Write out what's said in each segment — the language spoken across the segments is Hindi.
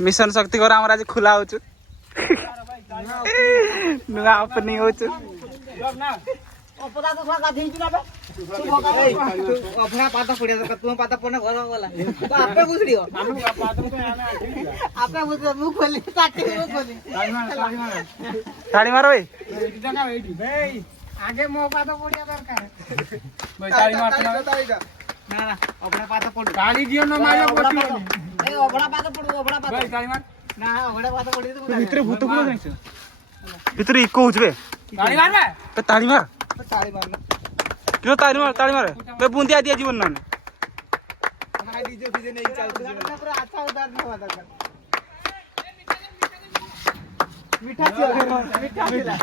मिशन शक्ति कर आज खुला हो नुआ ओपनिंग हो अपना तो साथ आधी ना बे अपना पाता पड़िया तो तुम पाता पड़ना घर वाला तो आपे बुझड़ियो आपे बुझ मुंह खोली काटी मुंह खोली ताड़ी मारो भाई आगे मो पाता पड़िया दरकार भाई ताड़ी मारते ना ना अपना पाता पड़ ताड़ी दियो ना मारो पटी ए अपना पाता पड़ अपना पाता भाई ताड़ी मार ना अपना पाता पड़ी तो भीतर भूत को नहीं भीतर इको होचबे ताड़ी मार बे तो ताड़ी मार ताली मारना क्यों ताड़ी मार बे बूंदिया दिया जीवन ना हमारा डीजे फीजे नहीं चलती पूरा अच्छा उधार नहीं हुआ था मीठा खिला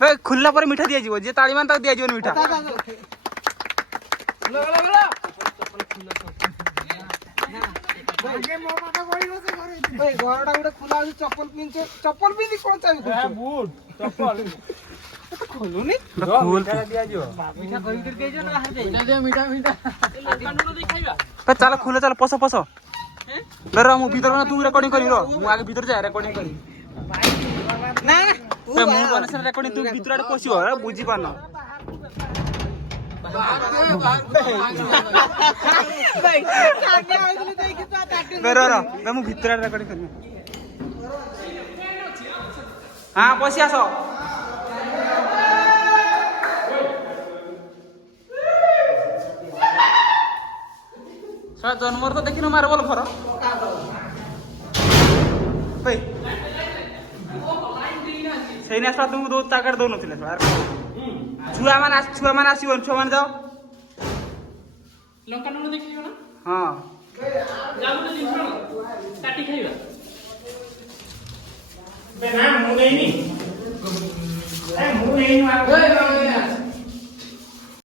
बे खुल्ला पर मीठा दिया जीवन जे ताड़ी मार तक दिया जीवन मीठा लो आगे मो पाता कोई न से करे ओए घरडा गुडे खुला আছে चप्पल पिंदी कोन चाहिए बूट चप्पल खोलुनी खोल दिया जो मीठा खरीद के जो ना हर दे मीठा कानून दे खाइबा पे चल खुले चल पसो रे मु भीतर ना तू रिकॉर्डिंग करी रो मु आगे भीतर जा रिकॉर्डिंग करी ना पे मु बने से रिकॉर्डिंग तू भीतर आडे पसियो रे बुझी पाना रो मु भीतर आडे रिकॉर्डिंग करी हां पसी आसो सा जन्मर तो देखिन मार बोल घर भाई सही ना तुम दो ताकत दो नथिले यार छुआ मान आसीबन छुआ मान जाओ लंका नून देखियो ना हां जाऊ तो दिन काटी खाइबा बे ना मु नहीं ए मु नहीं मार